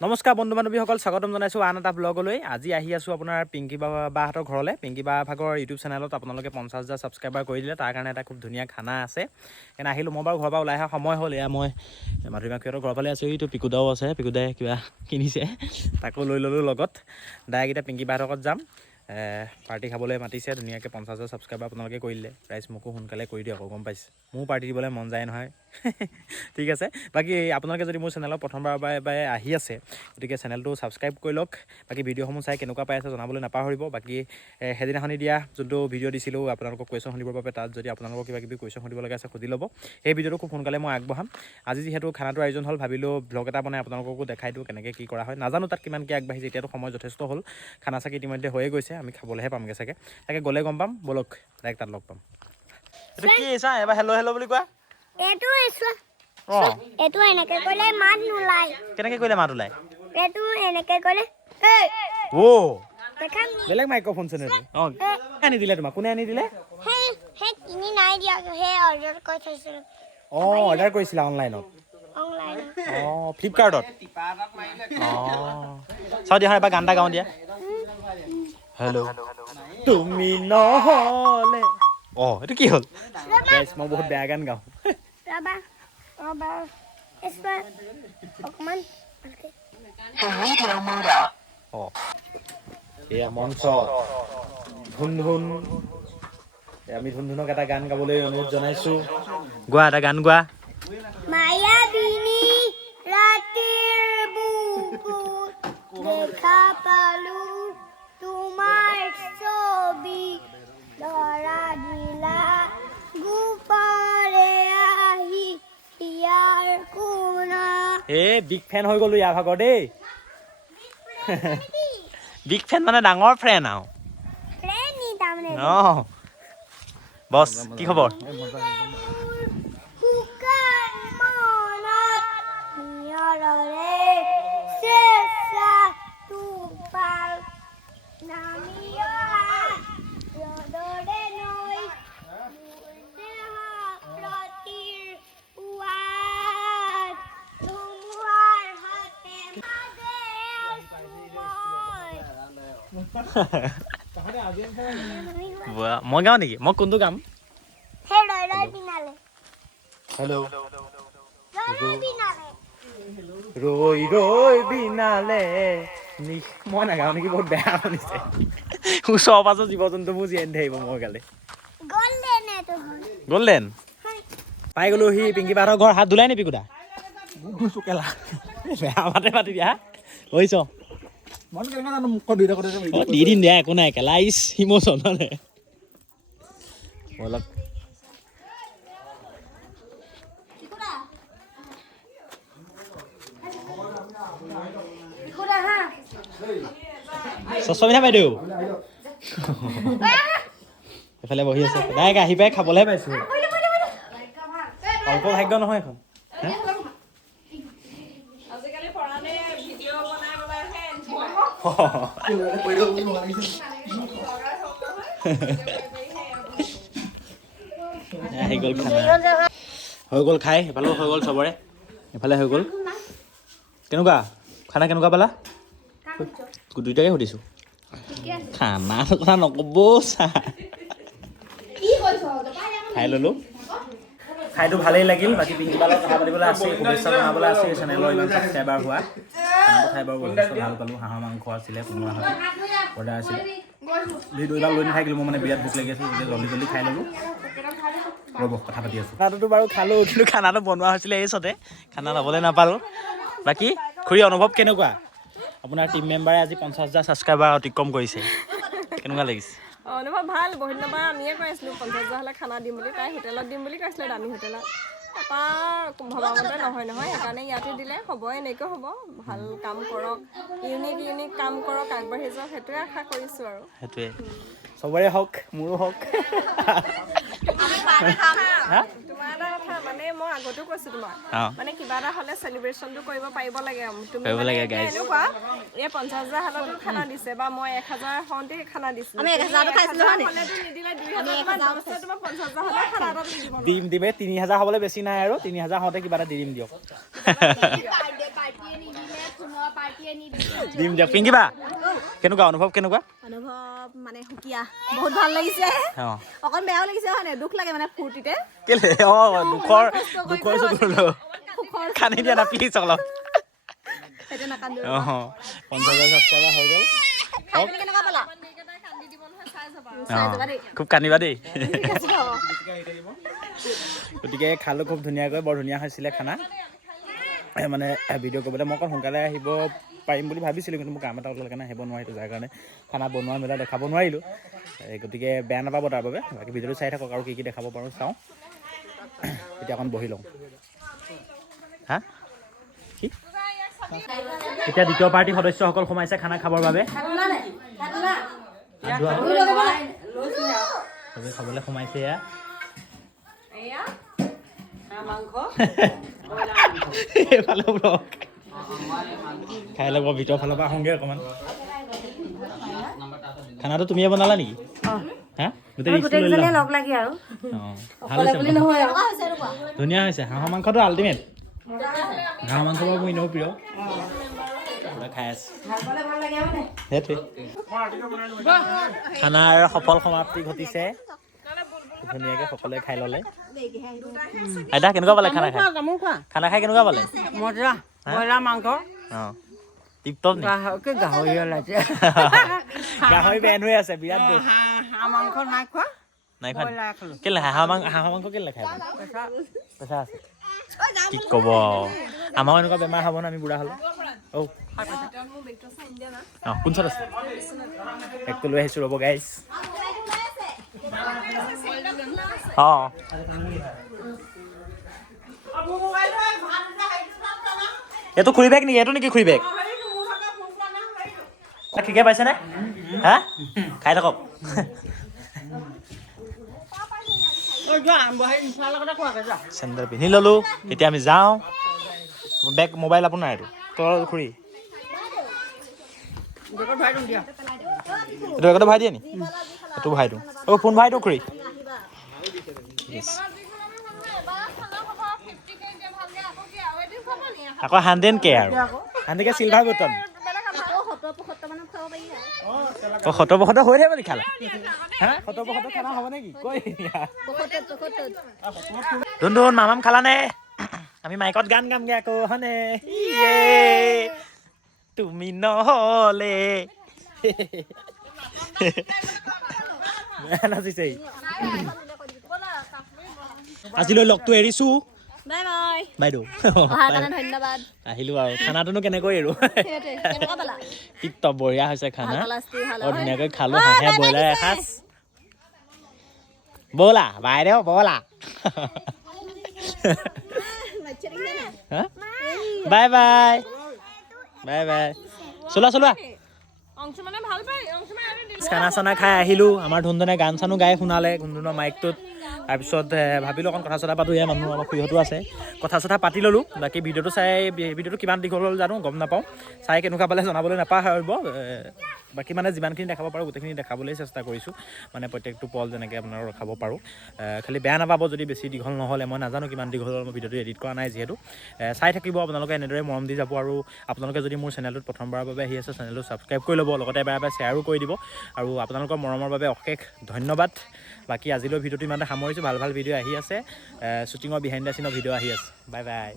নমস্কাৰ বন্ধু বান্ধৱীসকল, স্বাগতম জনাইছোঁ আন এটা ব্লগলৈ। আজি আহি আছোঁ আপোনাৰ পিংকি বাহঁতৰ ঘৰলৈ। পিংকি বা ভাগৰ ইউটিউব চেনেলত আপোনালোকে 50,000 ছাবস্ক্ৰাইবাৰ কৰি দিলে, তাৰ কাৰণে এটা খুব ধুনীয়া খানা আছে। সেইকাৰণে আহিলোঁ। মই বাৰু ঘৰৰ পৰা ওলাই অহা সময় হ'ল। এয়া মই মাধুৰীমাখিহঁতৰ ঘৰৰ ফালে আছোঁ। এইটো পিকুদাও আছে, পিকুদাই কিবা কিনিছে, তাকো লৈ ল'লোঁ লগত। ডাইৰেক্ট এতিয়া পিংকি বাহঁতৰ ঘৰত যাম। পাৰ্টি খাবলৈ মাতিছে ধুনীয়াকৈ। 50,000 ছাবস্ক্ৰাইবাৰ আপোনালোকে কৰি দিলে। প্ৰাইজ মোকো সোনকালে কৰি দিয়ক, গম পাইছে। মোৰো পাৰ্টি দিবলৈ মন যায় নহয়। ঠিক আছে। বাকী আপোনালোকে যদি মোৰ চেনেলত প্ৰথমবাৰৰ বাবে আহি আছে, গতিকে চেনেলটো ছাবস্ক্ৰাইব কৰি লওক। বাকী ভিডিঅ'সমূহ চাই কেনেকুৱা পাই আছে জনাবলৈ নাপাহৰিব। বাকী সেইদিনাখনি দিয়া যোনটো ভিডিঅ' দিছিলোঁ আপোনালোকক কুৱেশ্যন সুধিবৰ বাবে, তাত যদি আপোনালোকক কিবা কিবি কুৱেশ্যন সুধিব লগা আছে সুধি ল'ব। সেই ভিডিঅ'টো খুব সোনকালে মই আগবঢ়াম। আজি যিহেতু খানাটোৰ আয়োজন হ'ল, ভাবিলোঁ ব্লগ এটা বনাই আপোনালোককো দেখাই দিওঁ কেনেকৈ কি কৰা হয়। নাজানো তাত কিমান কি আগবাঢ়িছে, এতিয়াতো সময় যথেষ্ট হ'ল। খানা চাকি ইতিমধ্যে হৈয়ে গৈছে, আমি খাবলৈহে পামগৈ চাগে। তাকে গ'লে গম পাম, ব'লক ডাইৰেক্ট তাত লগ পাম। এইটো কি চা, এবাৰ হেল্ল' হেল্ল' বুলি কোৱা। এইটো এনেকে কৰিলে মাত নোলায়। কেনেকৈ কৰিলে মাত ওলায়? এইটো এনেকে কৰিলে বেলেগ মাইক্ৰফোন চোন এইটো। আনি দিলে তোমাক? কোনে আনি দিলে? সেই কিনি নাই দিয়া, সেই অৰ্ডাৰ কৰি থৈছিলোঁ। অৰ্ডাৰ কৰিছিলা অনলাইনত? ফ্লিপকাৰ্টত? চাওঁ দিয়া, এবাৰ গান এটা গাওঁ দিয়া। হেল্ল' তুমি নহ'লে। এইটো কি হ'ল? মই বহুত বেয়া গান গাওঁ। অকমান এয়া মঞ্চ ধুন ধুন। আমি ধুন ধুনক এটা গান গাবলৈ অনুৰোধ জনাইছোঁ। গোৱা এটা গান গোৱা। মায়াবিনী ৰাতিৰ বুকুত দেখা পালো তোমাৰ ছবি, ধৰা দিলা গোপৰে আহি ইয়াৰ কোনা। বিগ ফেন হৈ গ'লো ইয়াৰ ভাগৰ দেই। বিগ ফেন মানে ডাঙৰ ফ্ৰেণ্ড আৰু। বছ কি খবৰ? মই গাওঁ নেকি? মই কোনটো গাম? হেল্ল' ৰৈ ৰৈ বিনালে। মই নাগাওঁ নেকি? বহুত বেয়া শুনিছে। ওচৰৰ পাছৰ জীৱ জন্তুবোৰ জীয়াই নাথাকিব মই গালে। গ'ল্ডেন পাই গ'লো। সি পিংকি বাহঁতৰ ঘৰ। হাত ধুলাই নি পিকুদা? কেলা বেয়া মাতে পাতি দিয়া হৈছ। দি দিম দিয়া, একো নাই। কেলা ইচ ইমোচন মানে অলপ। চচমিনা বাইদেউ এইফালে বহি আছে। ডাইৰেক্ট আহি পাই খাবলৈহে পাইছোঁ। অল্প ভাগ্য নহয় এখন। আহি গ'ল খানা, হৈ গ'ল খাই। এফালেও হৈ গ'ল চবৰে, এফালে হৈ গ'ল। কেনেকুৱা খানা? কেনেকুৱা পালা? দুইটাকে সুধিছোঁ। খানাৰ কথা নক'ব চা। খাই ল'লোঁ, খাইটো ভালেই লাগিল। বাকী পিংকি বাৰ লগত কথা পাতিবলৈ আছে, শুভেচ্ছা জনাবলৈ আছে চেনেলৰ ইমান ছাবস্ক্ৰাইবাৰ হোৱা। খানাটো খাই বাৰু যথেষ্ট ভাল পালোঁ। হাঁহৰ মাংস আছিলে, কোমোৰা হাতে অৰ্ডাৰ আছিলে। ভিডিঅ' এডাল লৈ নাথাকিলোঁ, মই মানে বিৰাট ভোক লাগি আছিল, গতিকে জল্দি জল্দি খাই ল'লোঁ। ৰ'ব কথা পাতি আছোঁ। খানাটোতো বাৰু খালোঁ, কিন্তু খানাটো বনোৱা হৈছিলে এইচতে, খানা ল'বলৈ নাপালোঁ। বাকী খুৰী অনুভৱ কেনেকুৱা? আপোনাৰ টিম মেম্বাৰে আজি 50,000 ছাবস্ক্ৰাইবাৰ অতিক্ৰম কৰিছে, কেনেকুৱা লাগিছে? অনুভৱ ভাল। বহুত দিনৰ পৰা আমিয়ে কৈ আছিলোঁ 50,000 হ'লে খানা দিম বুলি। তাই হোটেলত দিম বুলি কৈছিলে, দামী হোটেলত। তাৰপৰা ভবামতে নহয়, সেইকাৰণে ইয়াতে দিলে। হ'ব, এনেকৈ হ'ব। ভাল কাম কৰক, ইউনিক কাম কৰক, আগবাঢ়ি যাওক, সেইটোৱে আশা কৰিছোঁ আৰু। সেইটোৱে চবৰে হওক, মোৰো হওক। তোমাৰ এটা কথা, মানে মই আগতেও কৈছো তোমাক অঁ মানে কিবা এটা হ'লে চেলিব্ৰেশ্যনটো কৰিব পাৰিব লাগে তুমি কৰিব লাগে, মানে guys। এনেকুৱা এই 50,000 হালতো খানা দিছে বা মই 1,000 হওঁতে খানা দিছো আমি 1,000 খাইছিলো হয় নি? হ'লেতো নিদিলে 2,000 তোমাৰ 10 তোমাৰ 50,000 হ'লে খানা এটা তুমি দিব দিম দিবে 3,000 হ'বলৈ বেছি নাই আৰু 3,000 হওঁতে কিবা এটা দি দিম দিয়ক দিম দিয়ক পিংকি বা কেনেকুৱা অনুভৱ কেনেকুৱা অনুভৱ মানে সুকীয়া বহুত ভাল লাগিছে অঁ অকণ বেয়াও লাগিছে হয় নাই দুখ লাগে মানে ফূৰ্তিতে কেলে দুখৰ চকুৰ খানি দিয়া না প্লিজ অলপ সেইটো নাকান্দো 50,000 ছাবস্ক্ৰাইবাৰ হৈ গ'ল খাই পিনি কেনেকুৱা পালা খুব কান্দিবা দেই গতিকে খালোঁ খুব ধুনীয়াকৈ বৰ ধুনীয়া হৈছিলে খানা মানে ভিডিঅ' কৰিবলৈ মই অকণ সোনকালে আহিব পাৰিম বুলি ভাবিছিলোঁ কিন্তু মোৰ কাম এটা ওলাল কাৰণে আহিব নোৱাৰিলোঁ যাৰ কাৰণে খানা বনোৱা মেলা দেখাব নোৱাৰিলোঁ গতিকে বেয়া নাপাব তাৰ বাবে বাকী ভিডিঅ'টো চাই থাকক আৰু কি দেখাব পাৰোঁ চাওঁ এতিয়া অকণ বহি লওঁ হা কি এতিয়া দ্বিতীয় পাৰ্টি সদস্যসকল সোমাইছে খানা খাবৰ বাবে চবেই খাবলৈ সোমাইছে এয়া এইফালে খাই ল'ব ভিতৰৰ ফালৰ পৰা আহোঁগৈ অকণমান খানাটো তুমিয়ে বনালা নেকি হা গোটেইকেইজনীয়ে লগ লাগি আৰু ভাল হৈছে ধুনীয়া হৈছে হাঁহৰ মাংসটো আল্টিমেট হাঁহৰ মাংস বাৰু মোৰ এনেও প্ৰিয় খাই আছে সেইটোৱে খানাৰ সফল সমাপ্তি ঘটিছে ধুনীয়াকৈ সকলোৱে খাই ল'লে আইতা কেনেকুৱা পালে খানা খাই কেনেকুৱা পালে মজা ব্ৰইলাৰ মাংস অঁ টিপটপ নি গাহৰি ওলাইছে গাহৰি বেন হৈ আছে বিৰাট দুখ হাঁহ মাংস নাই খোৱা নাই খোৱা কেলে হাঁহৰ মাংস কেলে খাই পেচা আছে কি ক'ব আমাৰো এনেকুৱা বেমাৰ হ'ব ন আমি বুঢ়া হ'লে অঁ অঁ কোন চত আছে একটো লৈ আহিছোঁ ৰ'ব গাইজ অঁ এইটো খুৰী বেগ নেকি এইটো নেকি খুৰী বেগ ঠিকে পাইছেনে হা খাই থাকক চেণ্ডেল পিন্ধি ল'লোঁ এতিয়া আমি যাওঁ বেগ মোবাইল আপোনাৰ এইটো তল খুৰী এইটো একোটা ভৰাই দিয়ে নি এইটো ভৰাই দিওঁ অঁ ফোন ভৰাই দিওঁ খুৰী আকৌ 100K আৰু 100K চিলভাৰ বুটন অঁ 70-75 হৈ থাকিব নেকি খালা হা 70-75 খানা হ'ব নেকি কৈ ধুন মামাম খালানে আমি মাইকত গান গামগে আকৌ হয়নে তুমি নহ'লে নাচিছে আজিলৈ লগটো এৰিছোঁ বাই বাই বাইদেউ অহাৰ কাৰণে ধন্যবাদ আহিলোঁ আৰু খানাটোনো কেনেকৈ এৰো কেনেকুৱা পালা টিপটপ বঢ়িয়া হৈছে খানা ভাল বৰ ধুনীয়াকৈ খালোঁ হাঁহে ব্ৰইলাৰ এসাঁজ ব'লা বাইদেউ ব'লা বাই বাই বাই বাই চলোৱা খানা চানা খাই আহিলোঁ আমাৰ ধুনধনে গান চানো গাই শুনালে ধুনধনৰ মাইকটোত তাৰপিছত ভাবিলোঁ অকণ কথা চথা পাতোঁ ইয়াৰ মানুহ আমাৰ খুৰীহঁতো আছে কথা চথা পাতি ল'লোঁ বাকী ভিডিঅ'টো চাই ভিডিঅ'টো কিমান দীঘল হ'ল জানো গম নাপাওঁ চাই কেনেকুৱা পালে জনাবলৈ নাপাহৰিব বাকী মানে যিমানখিনি দেখাব পাৰোঁ গোটেইখিনি দেখাবলৈ চেষ্টা কৰিছোঁ মানে প্ৰত্যেকটো পল যেনেকৈ আপোনালোকক ৰখাব পাৰোঁ খালি বেয়া নাপাব যদি বেছি দীঘল নহ'লে মই নাজানো কিমান দীঘল হ'ল মই ভিডিঅ'টো এডিট কৰা নাই যিহেতু চাই থাকিব আপোনালোকে এনেদৰে মৰম দি যাব আৰু আপোনালোকে যদি মোৰ চেনেলটোত প্ৰথমবাৰৰ বাবে আহি আছে চেনেলটো ছাবস্ক্ৰাইব কৰি ল'ব লগতে এবাৰ শ্বেয়াৰো কৰি দিব আৰু আপোনালোকৰ মৰমৰ বাবে অশেষ ধন্যবাদ বাকী আজিলৈ ভিডিঅ'টো ইমানতে সামৰিছোঁ ভাল ভিডিঅ' আহি আছে শ্বুটিঙৰ বিহাইণ্ড দ্য চিনৰ ভিডিঅ' আহি আছে বাই বাই